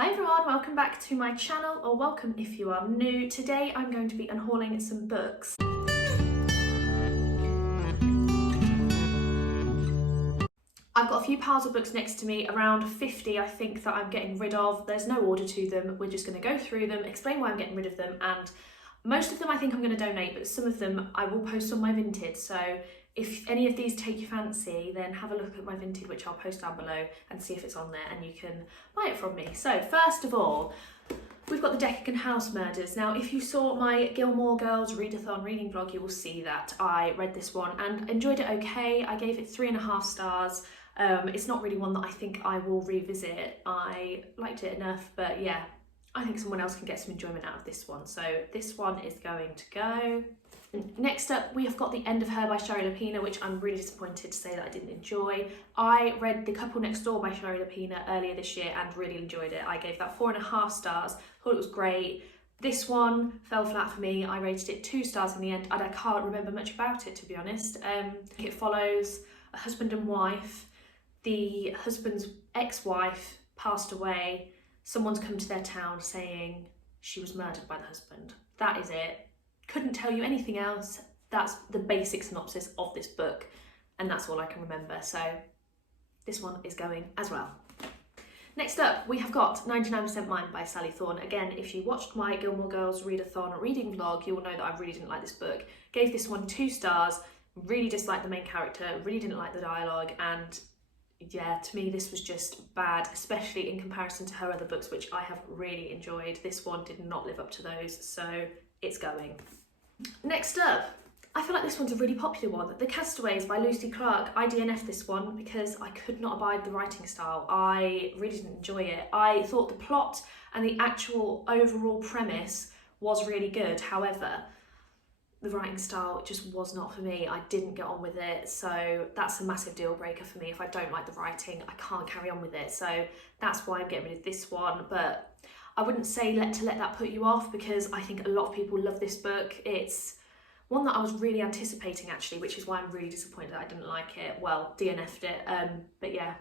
Hi everyone, welcome back to my channel, or welcome if you are new. Today I'm going to be unhauling some books. I've got a few piles of books next to me, around 50 I think that I'm getting rid of. There's no order to them, we're just going to go through them, explain why I'm getting rid of them, and most of them I think I'm going to donate, but some of them I will post on my Vinted. So if any of these take your fancy, then have a look at my Vinted, which I'll post down below, and see if it's on there and you can buy it from me. So first of all, we've got the Deccan House Murders. Now, if you saw my Gilmore Girls readathon reading vlog, you will see that I read this one and enjoyed it okay. I gave it 3.5 stars. It's not really one that I think I will revisit. I liked it enough, but yeah, I think someone else can get some enjoyment out of this one. So this one is going to go. Next up, we have got The End of Her by Shari Lapina, which I'm really disappointed to say that I didn't enjoy. I read The Couple Next Door by Shari Lapina earlier this year and really enjoyed it. I gave that 4.5 stars, thought it was great. This one fell flat for me. I rated it 2 stars in the end, and I can't remember much about it, to be honest. It follows a husband and wife. The husband's ex-wife passed away. Someone's come to their town saying she was murdered by the husband. That is it. Couldn't tell you anything else. That's the basic synopsis of this book, and that's all I can remember. So this one is going as well. Next up, we have got 99% Mine by Sally Thorne. Again, if you watched my Gilmore Girls readathon reading vlog, you will know that I really didn't like this book. Gave this one 2 stars, really disliked the main character, really didn't like the dialogue, and yeah, to me this was just bad, especially in comparison to her other books, which I have really enjoyed. This one did not live up to those, so it's going. Next up, I feel like this one's a really popular one, The Castaways by Lucy Clark. I DNF'd this one because I could not abide the writing style. I really didn't enjoy it. I thought the plot and the actual overall premise was really good. However, the writing style just was not for me. I didn't get on with it, so that's a massive deal breaker for me. If I don't like the writing, I can't carry on with it. So that's why I'm getting rid of this one. But I wouldn't say to let that put you off, because I think a lot of people love this book. It's one that I was really anticipating actually, which is why I'm really disappointed that I didn't like it. Well, DNF'd it. But yeah,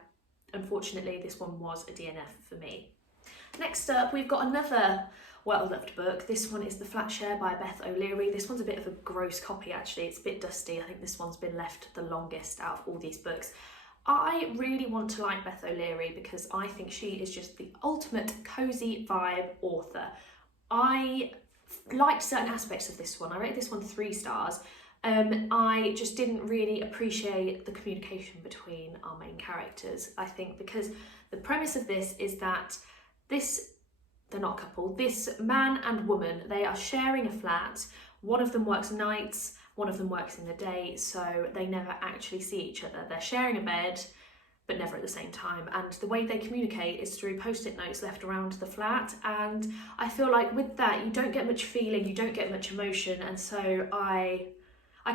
unfortunately this one was a DNF for me. Next up, we've got another well-loved book. This one is The Flat Share by Beth O'Leary. This one's a bit of a gross copy actually. It's a bit dusty. I think this one's been left the longest out of all these books. I really want to like Beth O'Leary because I think she is just the ultimate cozy vibe author. I liked certain aspects of this one. I rated this one 3 stars. I just didn't really appreciate the communication between our main characters. I think because the premise of this is that they're not a couple, this man and woman, they are sharing a flat. One of them works nights, one of them works in the day, so they never actually see each other. They're sharing a bed, but never at the same time. And the way they communicate is through post-it notes left around the flat. And I feel like with that, you don't get much feeling, you don't get much emotion. And so I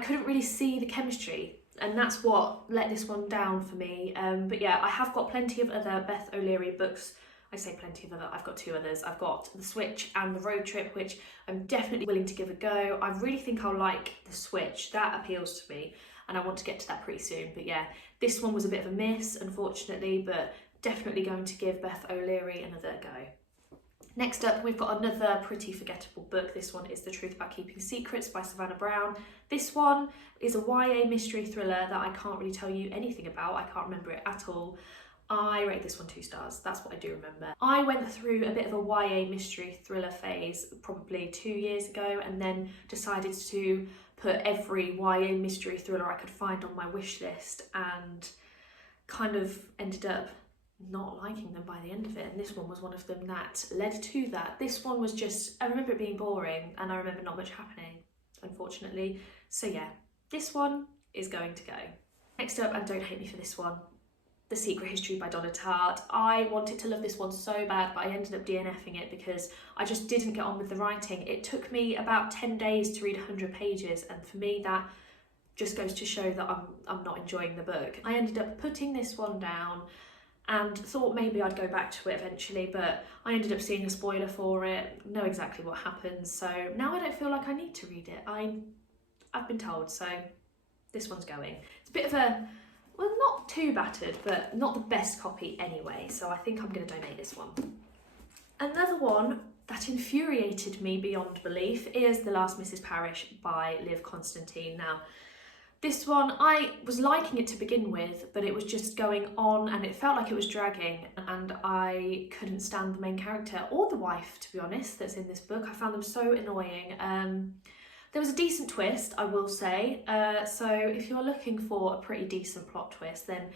couldn't really see the chemistry. And that's what let this one down for me. But yeah, I have got plenty of other Beth O'Leary books. I say plenty of other, I've got 2 others. I've got The Switch and The Road Trip, which I'm definitely willing to give a go. I really think I'll like The Switch, that appeals to me, and I want to get to that pretty soon. But yeah, this one was a bit of a miss, unfortunately, but definitely going to give Beth O'Leary another go. Next up, we've got another pretty forgettable book. This one is The Truth About Keeping Secrets by Savannah Brown. This one is a YA mystery thriller that I can't really tell you anything about. I can't remember it at all. I rate this one 2 stars, that's what I do remember. I went through a bit of a YA mystery thriller phase probably 2 years ago, and then decided to put every YA mystery thriller I could find on my wish list, and kind of ended up not liking them by the end of it. And this one was one of them that led to that. This one was just, I remember it being boring, and I remember not much happening, unfortunately. So yeah, this one is going to go. Next up, and don't hate me for this one, The Secret History by Donna Tartt. I wanted to love this one so bad, but I ended up DNFing it because I just didn't get on with the writing. It took me about 10 days to read 100 pages, and for me that just goes to show that I'm not enjoying the book. I ended up putting this one down and thought maybe I'd go back to it eventually, but I ended up seeing a spoiler for it, know exactly what happens, so now I don't feel like I need to read it. I've been told, so this one's going. It's a bit of a, well, not too battered, but not the best copy anyway, so I think I'm going to donate this one. Another one that infuriated me beyond belief is The Last Mrs Parish by Liv Constantine. Now, this one, I was liking it to begin with, but it was just going on and it felt like it was dragging, and I couldn't stand the main character or the wife, to be honest, that's in this book. I found them so annoying. There was a decent twist, I will say, so if you're looking for a pretty decent plot twist, then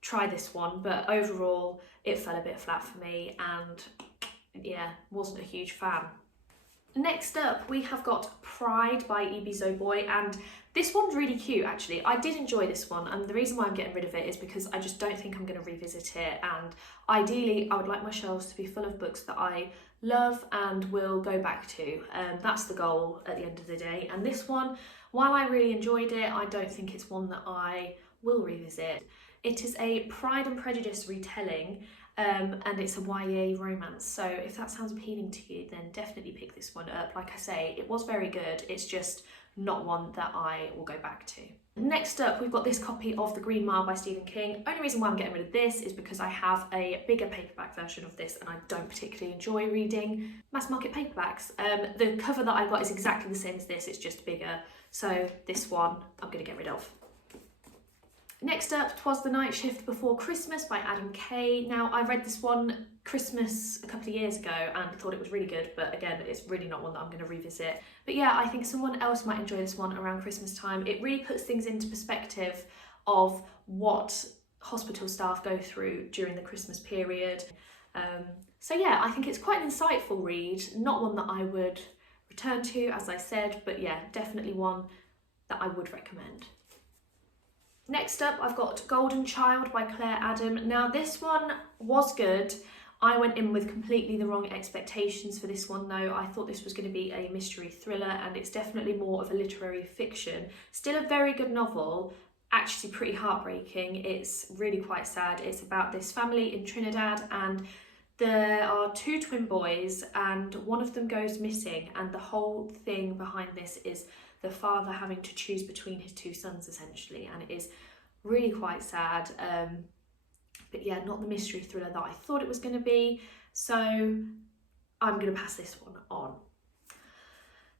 try this one, but overall it fell a bit flat for me and yeah, wasn't a huge fan. Next up, we have got Pride by E.B. Zoboy, and this one's really cute actually. I did enjoy this one, and the reason why I'm getting rid of it is because I just don't think I'm going to revisit it, and ideally I would like my shelves to be full of books that I love and will go back to. That's the goal at the end of the day, and this one, while I really enjoyed it, I don't think it's one that I will revisit. It is a Pride and Prejudice retelling, and it's a YA romance, so if that sounds appealing to you, then definitely pick this one up. Like I say, it was very good, it's just not one that I will go back to. Next up, we've got this copy of The Green Mile by Stephen King. Only reason why I'm getting rid of this is because I have a bigger paperback version of this and I don't particularly enjoy reading mass market paperbacks. The cover that I got is exactly the same as this, it's just bigger, so this one I'm going to get rid of. Next up, 'Twas the Night Shift Before Christmas by Adam Kay. Now, I read this one Christmas a couple of years ago and thought it was really good, but again, it's really not one that I'm going to revisit. But yeah, I think someone else might enjoy this one around Christmas time. It really puts things into perspective of what hospital staff go through during the Christmas period. So yeah, I think it's quite an insightful read, not one that I would return to, as I said, but yeah, definitely one that I would recommend. Next up, I've got Golden Child by Claire Adam. Now, this one was good. I went in with completely the wrong expectations for this one though. I thought this was going to be a mystery thriller, and it's definitely more of a literary fiction. Still a very good novel, actually pretty heartbreaking. It's really quite sad. It's about this family in Trinidad, and there are two twin boys and one of them goes missing, and the whole thing behind this is the father having to choose between his two sons essentially, and it is really quite sad. But yeah, not the mystery thriller that I thought it was going to be, so I'm going to pass this one on.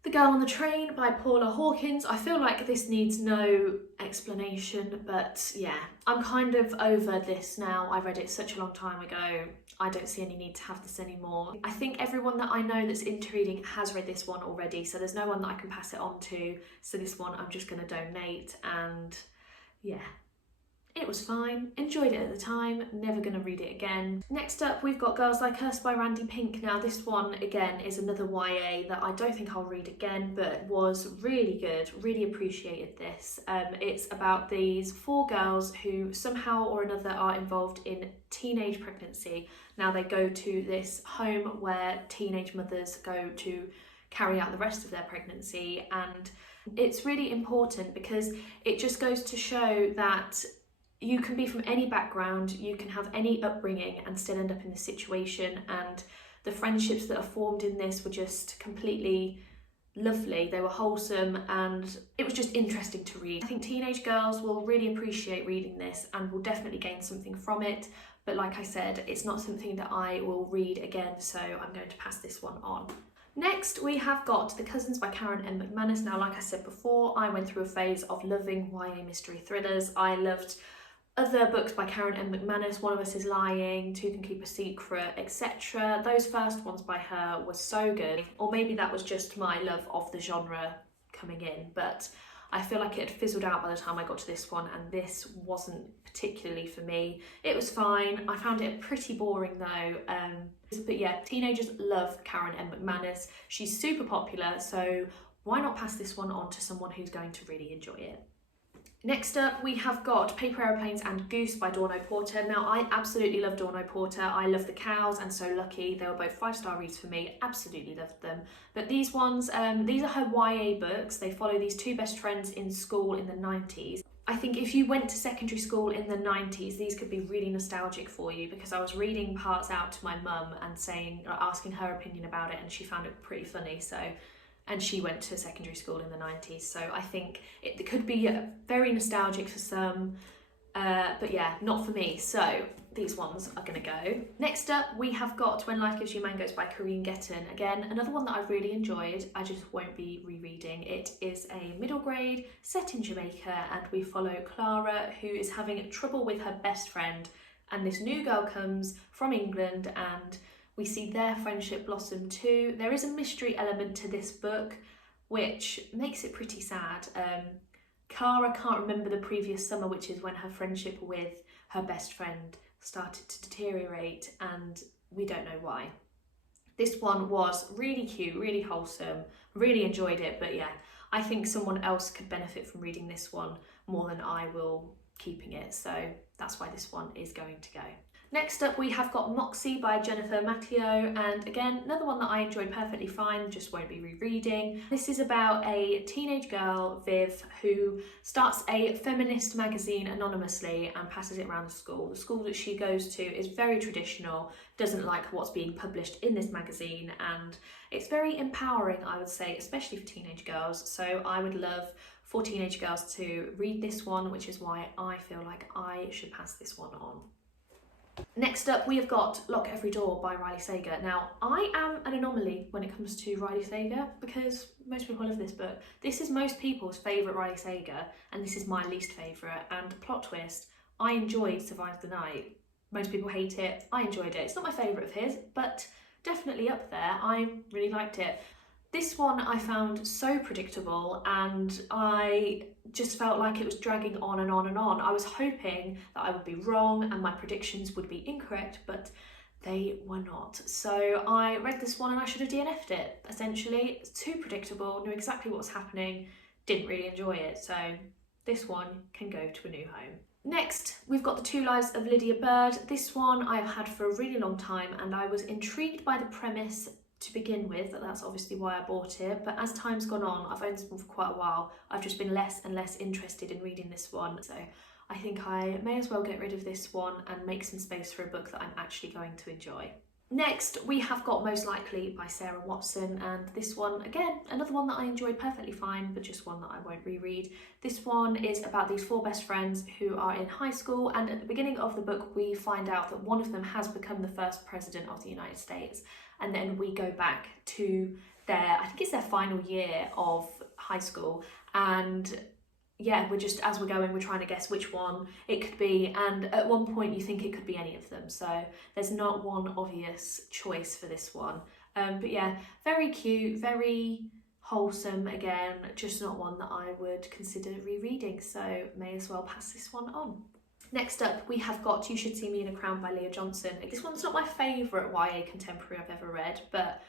The Girl on the Train by Paula Hawkins. I feel like this needs no explanation, but yeah, I'm kind of over this now. I read it such a long time ago. I don't see any need to have this anymore. I think everyone that I know that's into reading has read this one already, so there's no one that I can pass it on to. So this one I'm just going to donate, and yeah. It was fine, enjoyed it at the time, never going to read it again. Next up, we've got Girls Like Us by Randy Pink. Now, this one, again, is another YA that I don't think I'll read again, but was really good, really appreciated this. It's about these four girls who somehow or another are involved in teenage pregnancy. Now, they go to this home where teenage mothers go to carry out the rest of their pregnancy, and it's really important because it just goes to show that you can be from any background, you can have any upbringing and still end up in this situation, and the friendships that are formed in this were just completely lovely. They were wholesome and it was just interesting to read. I think teenage girls will really appreciate reading this and will definitely gain something from it, but like I said, it's not something that I will read again, so I'm going to pass this one on. Next, we have got The Cousins by Karen M. McManus. Now, like I said before, I went through a phase of loving YA mystery thrillers. I loved other books by Karen M. McManus, One of Us is Lying, Two Can Keep a Secret, etc. Those first ones by her were so good. Or maybe that was just my love of the genre coming in, but I feel like it had fizzled out by the time I got to this one, and this wasn't particularly for me. It was fine. I found it pretty boring though. But yeah, teenagers love Karen M. McManus. She's super popular, so why not pass this one on to someone who's going to really enjoy it? Next up, we have got Paper Aeroplanes and Goose by Dawn O'Porter. Now, I absolutely love Dawn O'Porter. I love The Cows and So Lucky. They were both 5-star reads for me. Absolutely loved them. But these ones, these are her YA books. They follow these two best friends in school in the 90s. I think if you went to secondary school in the 90s, these could be really nostalgic for you, because I was reading parts out to my mum and asking her opinion about it, and she found it pretty funny. And she went to secondary school in the 90s, so I think it could be very nostalgic for some, But yeah, not for me. So these ones are gonna go. Next up, we have got When Life Gives You Mangoes by Corinne Getton. Again, another one that I really enjoyed. I just won't be rereading. It is a middle grade set in Jamaica, and we follow Clara, who is having trouble with her best friend, and this new girl comes from England, and we see their friendship blossom too. There is a mystery element to this book, which makes it pretty sad. Clara can't remember the previous summer, which is when her friendship with her best friend started to deteriorate, and we don't know why. This one was really cute, really wholesome, really enjoyed it, but yeah, I think someone else could benefit from reading this one more than I will keeping it, so that's why this one is going to go. Next up, we have got Moxie by Jennifer Matteo, and again, another one that I enjoyed perfectly fine, just won't be rereading. This is about a teenage girl, Viv, who starts a feminist magazine anonymously and passes it around the school. The school that she goes to is very traditional, doesn't like what's being published in this magazine, and it's very empowering, I would say, especially for teenage girls. So I would love for teenage girls to read this one, which is why I feel like I should pass this one on. Next up, we have got Lock Every Door by Riley Sager. Now, I am an anomaly when it comes to Riley Sager because most people love this book. This is most people's favourite Riley Sager, and this is my least favourite. And plot twist, I enjoyed Survive the Night. Most people hate it. I enjoyed it. It's not my favourite of his, but definitely up there. I really liked it. This one I found so predictable, and I just felt like it was dragging on and on and on. I was hoping that I would be wrong and my predictions would be incorrect, but they were not. So I read this one and I should have DNF'd it. Essentially, it's too predictable, knew exactly what was happening, didn't really enjoy it. So this one can go to a new home. Next, we've got The Two Lives of Lydia Bird. This one I've had for a really long time, and I was intrigued by the premise to begin with. That's obviously why I bought it, but as time's gone on, I've owned this one for quite a while, I've just been less and less interested in reading this one, so I think I may as well get rid of this one and make some space for a book that I'm actually going to enjoy. Next, we have got Most Likely by Sarah Watson, and this one, again, another one that I enjoyed perfectly fine, but just one that I won't reread. This one is about these four best friends who are in high school, and at the beginning of the book we find out that one of them has become the first president of the United States, and then we go back to I think it's their final year of high school, and yeah, we're just, as we're going, we're trying to guess which one it could be, and at one point you think it could be any of them, so there's not one obvious choice for this one. But yeah, very cute, very wholesome, again, just not one that I would consider rereading, so may as well pass this one on. Next up, we have got You Should See Me in a Crown by Leah Johnson. This one's not my favourite YA contemporary I've ever read, but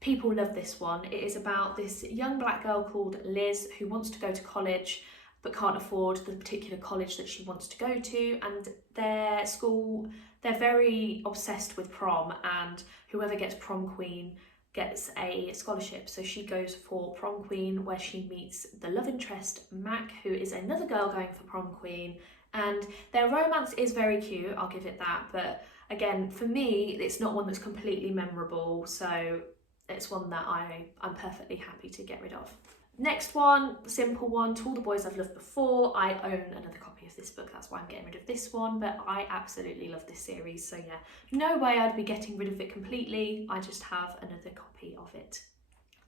people love this one. It is about this young black girl called Liz who wants to go to college but can't afford the particular college that she wants to go to, and their school, they're very obsessed with prom, and whoever gets prom queen gets a scholarship. So she goes for prom queen, where she meets the love interest Mac, who is another girl going for prom queen, and their romance is very cute, I'll give it that, but again, for me, it's not one that's completely memorable, so it's one that I'm perfectly happy to get rid of. Next one, simple one, To All the Boys I've Loved Before. I own another copy of this book, that's why I'm getting rid of this one, but I absolutely love this series, so yeah, no way I'd be getting rid of it completely, I just have another copy of it.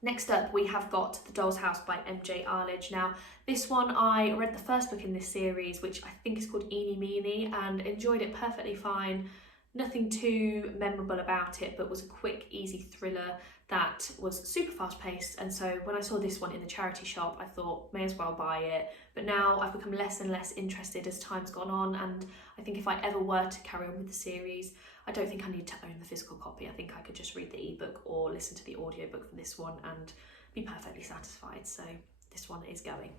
Next up, we have got The Doll's House by MJ Arledge. Now, this one, I read the first book in this series, which I think is called Eeny Meeny, and enjoyed it perfectly fine. Nothing too memorable about it, but was a quick, easy thriller that was super fast paced, and so when I saw this one in the charity shop, I thought, may as well buy it. But now I've become less and less interested as time's gone on, and I think if I ever were to carry on with the series, I don't think I need to own the physical copy. I think I could just read the ebook or listen to the audiobook for this one and be perfectly satisfied, so this one is going.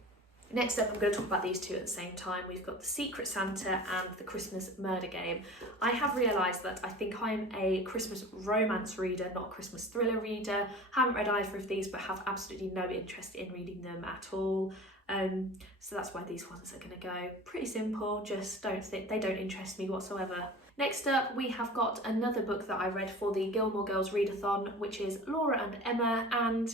Next up, I'm going to talk about these two at the same time. We've got The Secret Santa and The Christmas Murder Game. I have realised that I think I'm a Christmas romance reader, not a Christmas thriller reader. Haven't read either of these, but have absolutely no interest in reading them at all. So that's why these ones are going to go. Pretty simple, just they don't interest me whatsoever. Next up, we have got another book that I read for the Gilmore Girls Readathon, which is Laura and Emma, and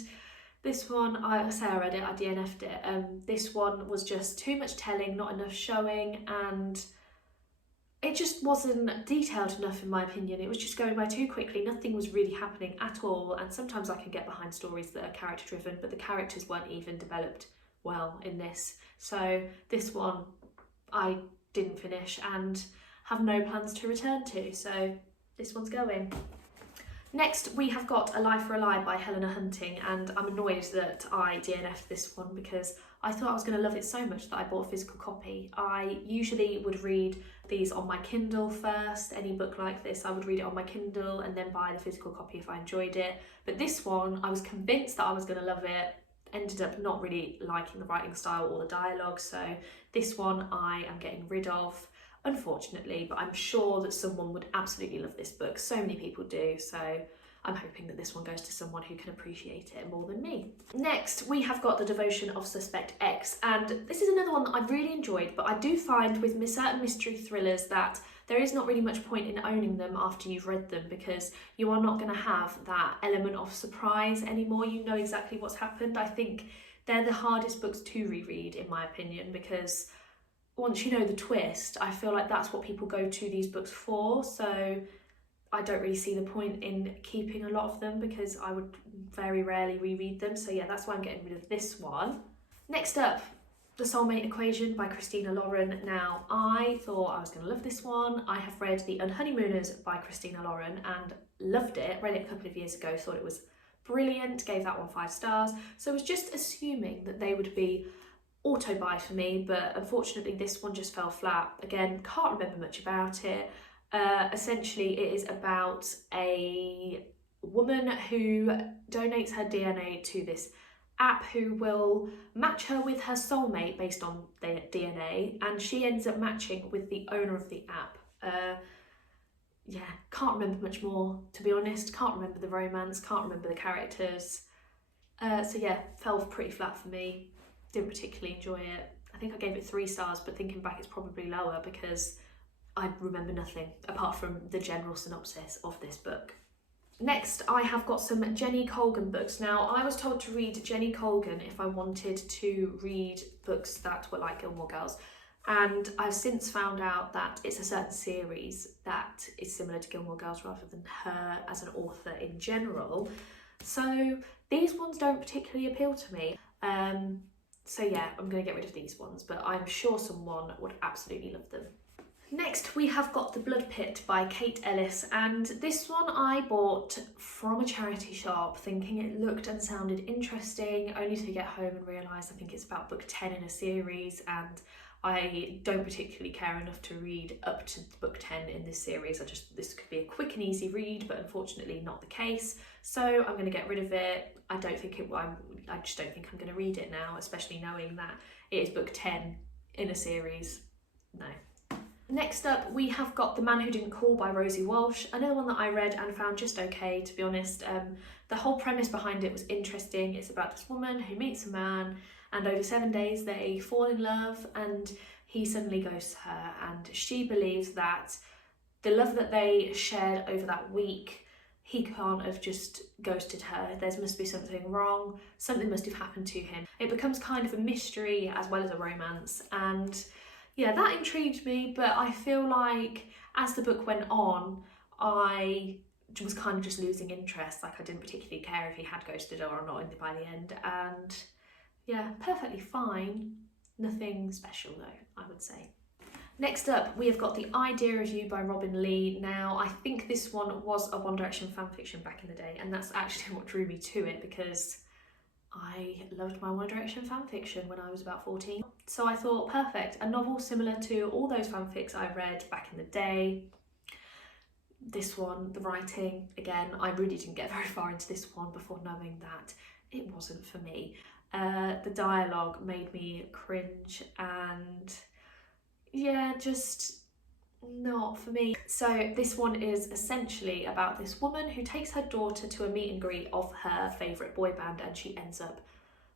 this one, I read it, I DNF'd it. This one was just too much telling, not enough showing, and it just wasn't detailed enough in my opinion. It was just going by too quickly. Nothing was really happening at all. And sometimes I can get behind stories that are character driven, but the characters weren't even developed well in this. So this one I didn't finish and have no plans to return to. So this one's going. Next, we have got A Lie for a Lie by Helena Hunting, and I'm annoyed that I DNF'd this one because I thought I was going to love it so much that I bought a physical copy. I usually would read these on my Kindle first. Any book like this, I would read it on my Kindle and then buy the physical copy if I enjoyed it. But this one, I was convinced that I was going to love it, ended up not really liking the writing style or the dialogue, so this one I am getting rid of, unfortunately, but I'm sure that someone would absolutely love this book. So many people do, so I'm hoping that this one goes to someone who can appreciate it more than me. Next, we have got The Devotion of Suspect X, and this is another one that I've really enjoyed, but I do find with certain mystery thrillers that there is not really much point in owning them after you've read them, because you are not going to have that element of surprise anymore. You know exactly what's happened. I think they're the hardest books to reread, in my opinion, because once you know the twist, I feel like that's what people go to these books for. So I don't really see the point in keeping a lot of them because I would very rarely reread them. So yeah, that's why I'm getting rid of this one. Next up, The Soulmate Equation by Christina Lauren. Now, I thought I was going to love this one. I have read The Unhoneymooners by Christina Lauren and loved it. Read it a couple of years ago, thought it was brilliant, gave that one 5 stars. So I was just assuming that they would be auto-buy for me, but unfortunately this one just fell flat. Again, can't remember much about it. Essentially, it is about a woman who donates her DNA to this app who will match her with her soulmate based on their DNA, and she ends up matching with the owner of the app. Yeah, can't remember much more, to be honest. Can't remember the romance, can't remember the characters. So yeah, fell pretty flat for me. Didn't particularly enjoy it. I think I gave it 3 stars, but thinking back it's probably lower because I remember nothing apart from the general synopsis of this book. Next, I have got some Jenny Colgan books. Now, I was told to read Jenny Colgan if I wanted to read books that were like Gilmore Girls, and I've since found out that it's a certain series that is similar to Gilmore Girls rather than her as an author in general. So these ones don't particularly appeal to me. So yeah, I'm going to get rid of these ones, but I'm sure someone would absolutely love them. Next, we have got The Blood Pit by Kate Ellis, and this one I bought from a charity shop thinking it looked and sounded interesting, only to get home and realise I think it's about book 10 in a series, and I don't particularly care enough to read up to book 10 in this series. This could be a quick and easy read, but unfortunately not the case. So I'm going to get rid of it. I just don't think I'm going to read it now, especially knowing that it is book 10 in a series. No. Next up, we have got The Man Who Didn't Call by Rosie Walsh, another one that I read and found just okay, to be honest. The whole premise behind it was interesting. It's about this woman who meets a man, and over 7 days they fall in love, and he suddenly ghosts her, and she believes that the love that they shared over that week, he can't have just ghosted her. There must be something wrong, something must have happened to him. It becomes kind of a mystery as well as a romance, and yeah, that intrigued me, but I feel like as the book went on, I was kind of just losing interest. Like, I didn't particularly care if he had ghosted her or not by the end, and yeah, perfectly fine. Nothing special though, I would say. Next up, we have got The Idea of You by Robin Lee. Now, I think this one was a One Direction fanfiction back in the day, and that's actually what drew me to it, because I loved my One Direction fanfiction when I was about 14. So I thought, perfect, a novel similar to all those fanfics I read back in the day. This one, the writing, again, I really didn't get very far into this one before knowing that it wasn't for me. The dialogue made me cringe, and yeah, just not for me. So this one is essentially about this woman who takes her daughter to a meet and greet of her favourite boy band, and she ends up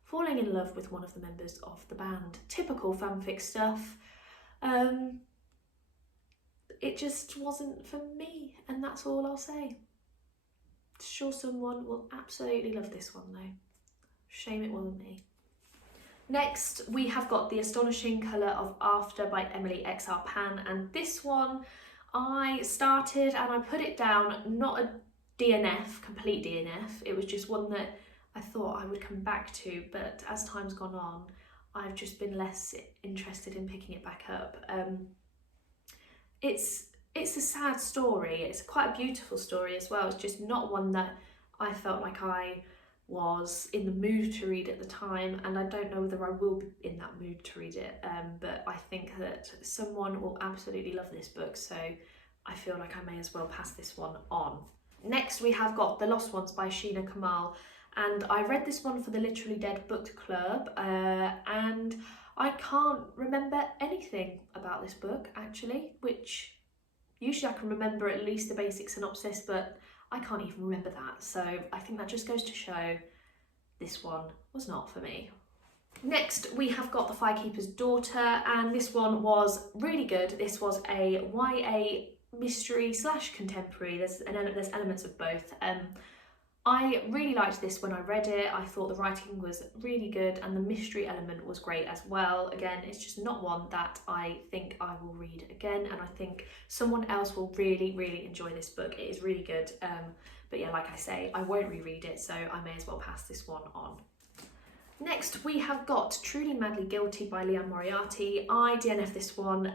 falling in love with one of the members of the band. Typical fanfic stuff. It just wasn't for me, and that's all I'll say. Sure, someone will absolutely love this one though. Shame it wasn't me. Next, we have got The Astonishing Colour of After by Emily X.R. Pan, and this one I started and I put it down, not a DNF, complete DNF, it was just one that I thought I would come back to, but as time's gone on, I've just been less interested in picking it back up. It's a sad story, it's quite a beautiful story as well, it's just not one that I felt like I was in the mood to read at the time, and I don't know whether I will be in that mood to read it, but I think that someone will absolutely love this book, so I feel like I may as well pass this one on. Next we have got The Lost Ones by Sheena Kamal, and I read this one for the Literally Dead book club, and I can't remember anything about this book actually, which usually I can remember at least the basic synopsis, but I can't even remember that, so I think that just goes to show this one was not for me. Next we have got The Firekeeper's Daughter, and this one was really good. This was a YA mystery / contemporary, there's elements of both. I really liked this when I read it. I thought the writing was really good and the mystery element was great as well. Again, it's just not one that I think I will read again, and I think someone else will really enjoy this book. It is really good, but yeah, like I say, I won't reread it, so I may as well pass this one on. Next we have got Truly Madly Guilty by Liane Moriarty. I DNF'd this one,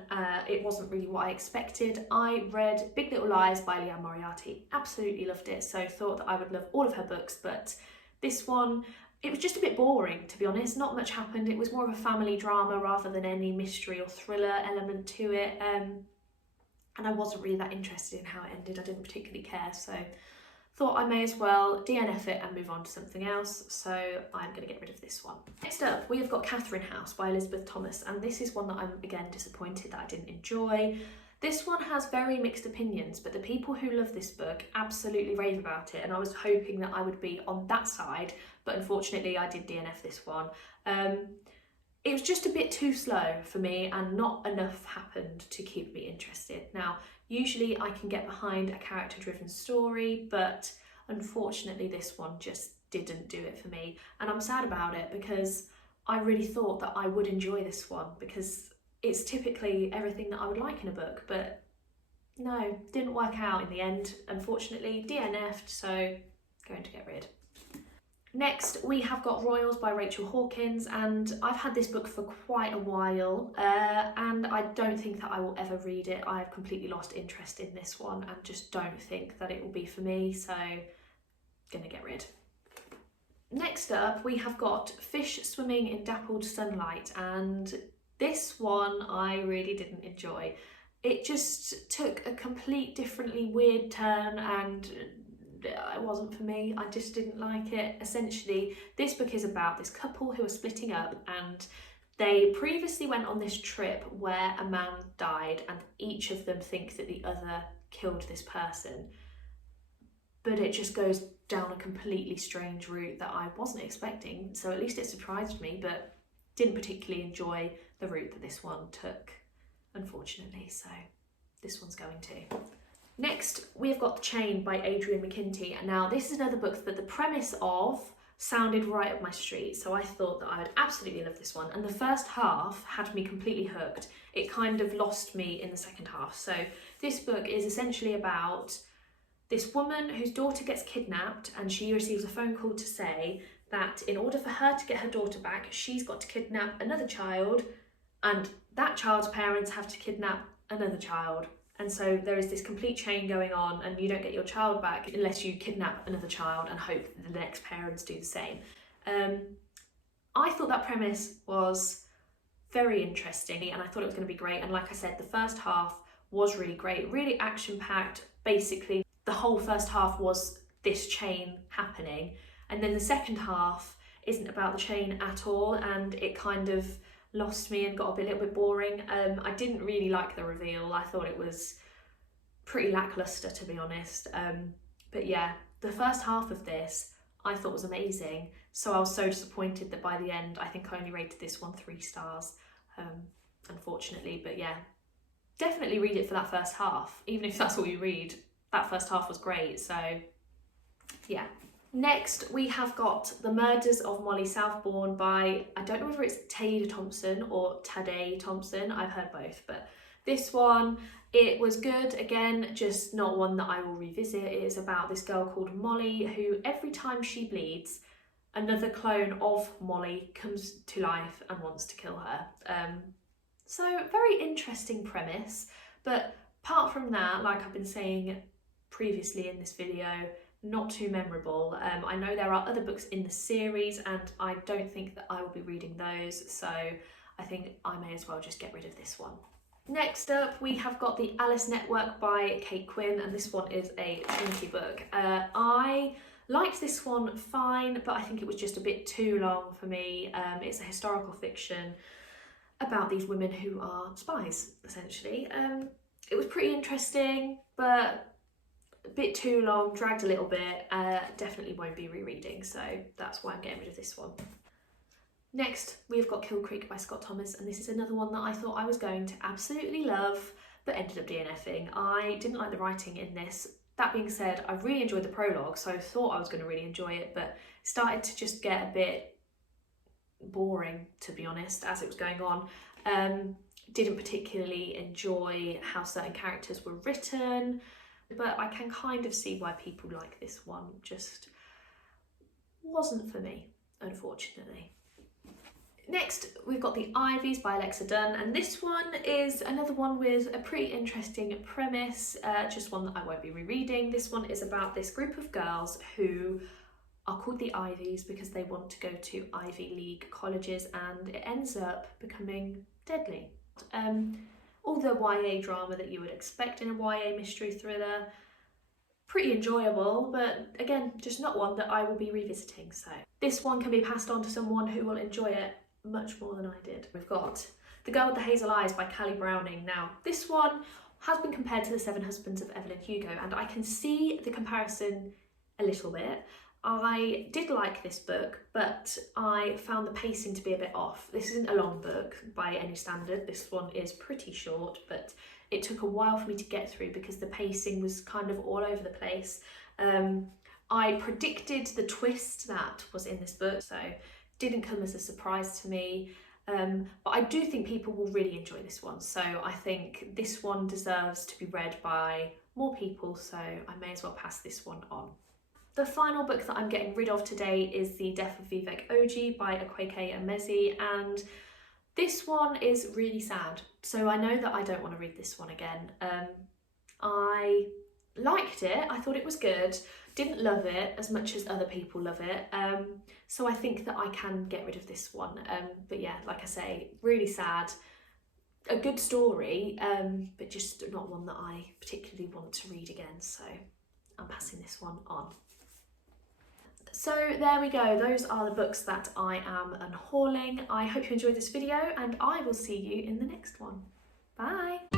it wasn't really what I expected. I read Big Little Lies by Liane Moriarty, absolutely loved it, so thought that I would love all of her books, but this one, it was just a bit boring to be honest, not much happened. It was more of a family drama rather than any mystery or thriller element to it, and I wasn't really that interested in how it ended. I didn't particularly care, so thought I may as well DNF it and move on to something else, so I'm going to get rid of this one. Next up, we have got Catherine House by Elizabeth Thomas, and this is one that I'm again disappointed that I didn't enjoy. This one has very mixed opinions, but the people who love this book absolutely rave about it, and I was hoping that I would be on that side, but unfortunately I did DNF this one. It was just a bit too slow for me and not enough happened to keep me interested. Now, usually I can get behind a character-driven story, but unfortunately this one just didn't do it for me. And I'm sad about it because I really thought that I would enjoy this one because it's typically everything that I would like in a book, but no, didn't work out in the end. Unfortunately, DNF'd, so going to get rid. Next, we have got Royals by Rachel Hawkins, and I've had this book for quite a while, and I don't think that I will ever read it. I have completely lost interest in this one and just don't think that it will be for me, so gonna get rid. Next up, we have got Fish Swimming in Dappled Sunlight, and this one I really didn't enjoy. It just took a complete differently weird turn and it wasn't for me. I just didn't like it. Essentially, this book is about this couple who are splitting up, and they previously went on this trip where a man died and each of them think that the other killed this person. But it just goes down a completely strange route that I wasn't expecting, so at least it surprised me, but didn't particularly enjoy the route that this one took, unfortunately, so this one's going to. Next, we've got The Chain by Adrian McKinty. Now, this is another book that the premise of sounded right up my street, so I thought that I would absolutely love this one. And the first half had me completely hooked. It kind of lost me in the second half. So this book is essentially about this woman whose daughter gets kidnapped, and she receives a phone call to say that in order for her to get her daughter back, she's got to kidnap another child, and that child's parents have to kidnap another child. And so there is this complete chain going on, and you don't get your child back unless you kidnap another child and hope that the next parents do the same. I thought that premise was very interesting and I thought it was going to be great. And like I said, the first half was really great, really action-packed. Basically, the whole first half was this chain happening. And then the second half isn't about the chain at all, and it kind of lost me and got a little bit boring. I didn't really like the reveal. I thought it was pretty lackluster, to be honest. But yeah, the first half of this I thought was amazing. So I was so disappointed that by the end, I think I only rated this one 3 stars, unfortunately. But yeah, definitely read it for that first half. Even if that's all you read, that first half was great. So yeah. Next, we have got The Murders of Molly Southbourne by, I don't know whether it's Taylor Thompson or Tade Thompson, I've heard both, but This one, it was good, again, just not one that I will revisit. It is about this girl called Molly who every time she bleeds, another clone of Molly comes to life and wants to kill her. So very interesting premise, but apart from that, like I've been saying previously in this video, not too memorable. I know there are other books in the series and I don't think that I will be reading those, so I think I may as well just get rid of this one. Next up, we have got The Alice Network by Kate Quinn, and this one is a chunky book. I liked this one fine, but I think it was just a bit too long for me. It's a historical fiction about these women who are spies, essentially. It was pretty interesting, but a bit too long, dragged a little bit. Definitely won't be rereading, so that's why I'm getting rid of this one. Next, we've got Kill Creek by Scott Thomas, and this is another one that I thought I was going to absolutely love, but ended up DNFing. I didn't like the writing in this. That being said, I really enjoyed the prologue, so I thought I was going to really enjoy it, but started to just get a bit boring, to be honest, as it was going on. Didn't particularly enjoy how certain characters were written, but I can kind of see why people like this one. Just wasn't for me, unfortunately. Next, we've got The Ivies by Alexa Dunn, and this one is another one with a pretty interesting premise, just one that I won't be rereading. This one is about this group of girls who are called the Ivies because they want to go to Ivy League colleges, and it ends up becoming deadly. All the YA drama that you would expect in a YA mystery thriller. Pretty enjoyable, but again, just not one that I will be revisiting. So this one can be passed on to someone who will enjoy it much more than I did. We've got The Girl with the Hazel Eyes by Callie Browning. Now, this one has been compared to The Seven Husbands of Evelyn Hugo, and I can see the comparison a little bit. I did like this book, but I found the pacing to be a bit off. This isn't a long book by any standard. This one is pretty short, but it took a while for me to get through because the pacing was kind of all over the place. I predicted the twist that was in this book, so didn't come as a surprise to me. But I do think people will really enjoy this one. So I think this one deserves to be read by more people, so I may as well pass this one on. The final book that I'm getting rid of today is The Death of Vivek OG by Akweke Emezi, and this one is really sad. So I know that I don't want to read this one again. I liked it, I thought it was good, didn't love it as much as other people love it, so I think that I can get rid of this one. But yeah, like I say, really sad. A good story, but just not one that I particularly want to read again, so I'm passing this one on. So there we go, those are the books that I am unhauling. I hope you enjoyed this video and I will see you in the next one. Bye!